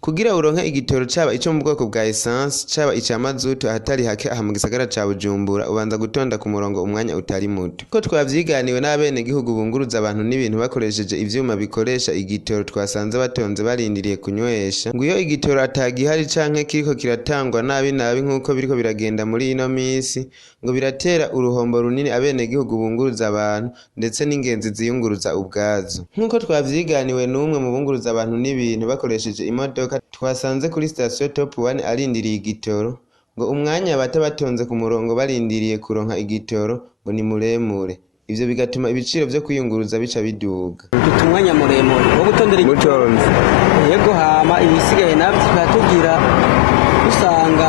Kugira uronke igitoro caba ico mu bwoko bwa essence caba ica mazutu ahatari hake aha mu gisagara ca Bujumbura ubanza gutonda ku murongo umwanya utari muto. Ko twavyiganiwe n'abene gihugu bunguruza abantu n'ibintu bakoresheje ivyuma bikoresha igitoro twasanze batonze barindiriye kunywesha. Ngo iyo igitoro atagihari canke kiriko kiratangwa nabi nkuko biriko biragenda muri ino misi ngo biratera uruhombo runini abene gihugu bunguruza abantu ndetse n'ingenzi ziyunguruza ubwazo. Nkuko twavyiganiwe n'umwe mu bunguruza abantu n'ibintu bakoresheje imodoka twasanze kuri station Top 1 arindiriye igitoro ngo umwanya bata batonze ku murongo barindiriye kuronka igitoro ngo ni muremure, ivyo bigatuma ibiciro vyo kwiyunguruza bica biduga. Umwanya muremure wo gutondera igitoro yego hama ibisigaye navyo twatugira usanga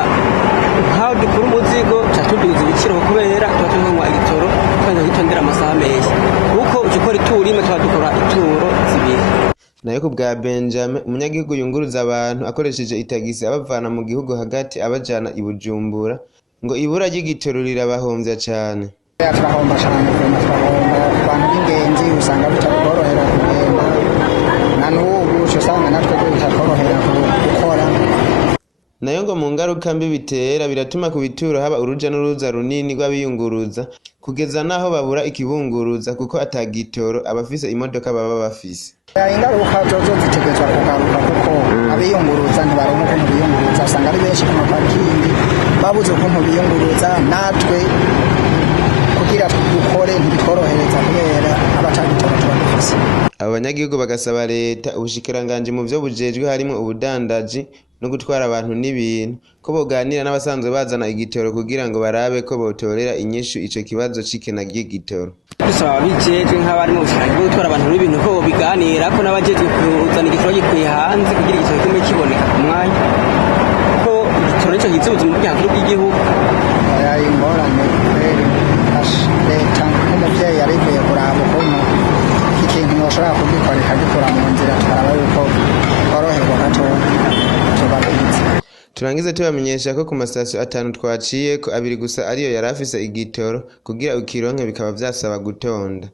nkaho dukura umuzigo cyatuduza ibiciro kubera twatunywa igitoro kandi gitondera amasaha menshi kuko ukikora iturima twadukora ituro zibiri. Nayo ku bwa Benjamin umunyagihugu yunguruza abantu akoresheje itagisi abavana mu gihugu hagati abajana i Bujumbura ngo ibura ry'igitoro rirabahomvya cane. Turahomba cyane twahomba abantu b'ingenzi usanga bitaborohera kugenda na n'ubu usanga natwe bitaborohera gukora. Nayo ngo mu ngaruka mbi bitera biratuma ku bituro haba uruja n'uruza runini rw'abiyunguruza kugeza naho babura ikibunguruza kuko atagitoro abafise imodoka baba bafise. Ingaruka zozo zitegetswa kugaruka kuko abiyunguruza ntibaronka ukuntu biyunguruza usanga ari benshi ku maparikingi babuze ukuntu biyunguruza natwe kugira dukore ntibikorohereza kubera abatagitoro tubafise. Abo banyagihugu bagasaba leta ubushikiranganji mu vyo bujejwe harimo ubudandaji no gutwara abantu n'ibintu ko boganira n'abasanzwe bazana igitoro kugira ngo barabe ko botorera inyishu ico kibazo c'ikena ry'igitoro. Dusaba bijejwe nk'abari mu bushikiranganji bwo gutwara abantu n'ibintu ko bobiganira ko n'abajejwe kuzana igitoro gikuye hanze kugira igitoro kimwe kiboneka ku mwanya ko igitoro nico gize ubuzima bw'abantu bw'igihugu. Ingorane leta nk'umuvyeyi yarikuye kuraba ukuntu ikintu yoshobora kugikora ikagikora mu nzira tukaraba yuko tworoherwa gatoya. Turangize tubamenyesha ko ku masitasiyo 5 twaciye ko 2 gusa ariyo yarafise igitoro kugira ukironke bikaba vyasaba gutonda.